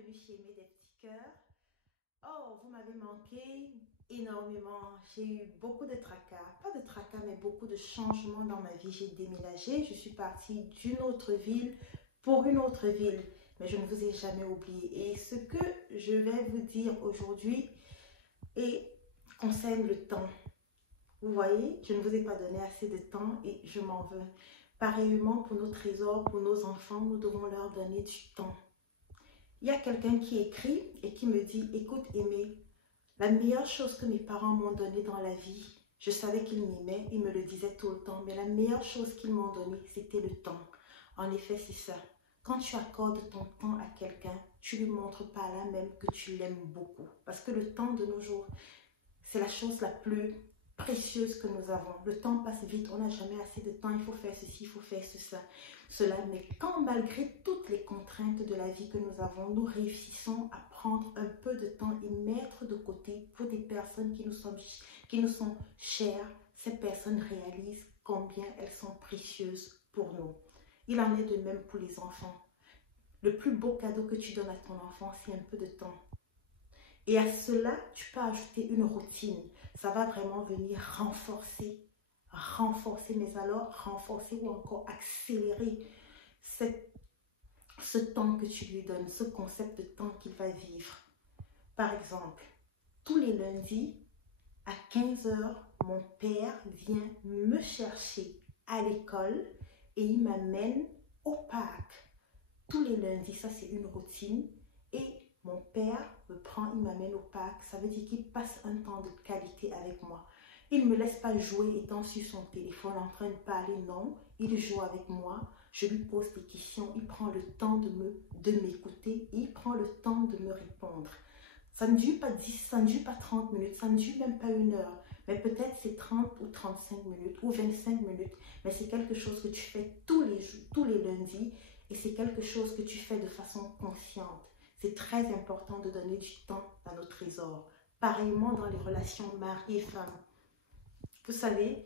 bienvenue chez Mes des petits cœurs. Oh, vous m'avez manqué énormément. J'ai eu beaucoup de tracas, pas de tracas, mais beaucoup de changements dans ma vie. J'ai déménagé, je suis partie d'une autre ville pour une autre ville, mais je ne vous ai jamais oublié. Et ce que je vais vous dire aujourd'hui concerne le temps. Vous voyez, je ne vous ai pas donné assez de temps et je m'en veux. Pareillement pour nos trésors, pour nos enfants, nous devons leur donner du temps. Il y a quelqu'un qui écrit et qui me dit, écoute Aimée, la meilleure chose que mes parents m'ont donnée dans la vie, je savais qu'ils m'aimaient, ils me le disaient tout le temps, mais la meilleure chose qu'ils m'ont donnée, c'était le temps. En effet, c'est ça. Quand tu accordes ton temps à quelqu'un, tu lui montres pas là même que tu l'aimes beaucoup. Parce que le temps de nos jours, c'est la chose la plus précieuse que nous avons. Le temps passe vite, on n'a jamais assez de temps, il faut faire ceci, il faut faire cela. Mais quand malgré toutes les contraintes de la vie que nous avons, nous réussissons à prendre un peu de temps et mettre de côté pour des personnes qui nous sont chères, ces personnes réalisent combien elles sont précieuses pour nous. Il en est de même pour les enfants. Le plus beau cadeau que tu donnes à ton enfant, c'est un peu de temps. Et à cela, tu peux ajouter une routine. Ça va vraiment venir renforcer, mais alors renforcer ou encore accélérer ce temps que tu lui donnes, ce concept de temps qu'il va vivre. Par exemple, tous les lundis, à 15 h, mon père vient me chercher à l'école et il m'amène au parc. Tous les lundis, ça c'est une routine. Et mon père me prend, il m'amène au parc. Ça veut dire qu'il passe un temps de qualité avec moi. Il ne me laisse pas jouer étant sur son téléphone en train de parler, non. Il joue avec moi. Je lui pose des questions. Il prend le temps de m'écouter. Il prend le temps de me répondre. Ça ne dure pas 10, ça ne dure pas 30 minutes, ça ne dure même pas 1 heure. Mais peut-être c'est 30 ou 35 minutes ou 25 minutes. Mais c'est quelque chose que tu fais tous les jours, tous les lundis. Et c'est quelque chose que tu fais de façon consciente. C'est très important de donner du temps à nos trésors. Pareillement dans les relations mari et femme. Vous savez,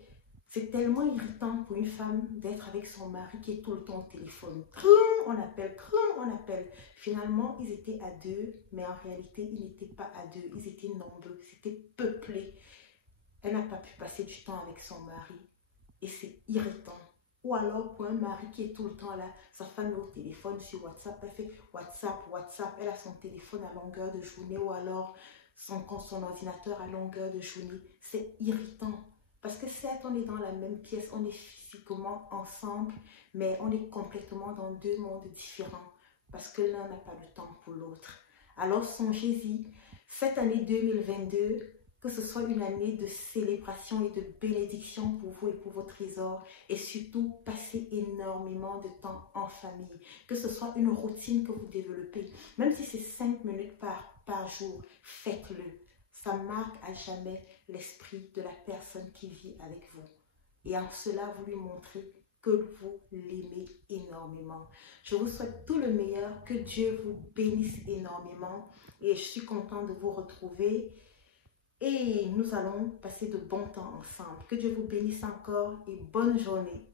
c'est tellement irritant pour une femme d'être avec son mari qui est tout le temps au téléphone. On appelle. Finalement, ils étaient à deux, mais en réalité, ils n'étaient pas à deux. Ils étaient nombreux, c'était peuplé. Elle n'a pas pu passer du temps avec son mari. Et c'est irritant. Ou alors pour un mari qui est tout le temps là, sa femme est au téléphone sur WhatsApp, elle fait WhatsApp, elle a son téléphone à longueur de journée ou alors son ordinateur à longueur de journée. C'est irritant. Parce que certes, on est dans la même pièce, on est physiquement ensemble, mais on est complètement dans deux mondes différents. Parce que l'un n'a pas le temps pour l'autre. Alors songez-y, cette année 2022, que ce soit une année de célébration et de bénédiction pour vous et pour vos trésors. Et surtout, passez énormément de temps en famille. Que ce soit une routine que vous développez. Même si c'est 5 minutes par jour, faites-le. Ça marque à jamais l'esprit de la personne qui vit avec vous. Et en cela, vous lui montrez que vous l'aimez énormément. Je vous souhaite tout le meilleur. Que Dieu vous bénisse énormément. Et je suis contente de vous retrouver. Et nous allons passer de bons temps ensemble. Que Dieu vous bénisse encore et bonne journée.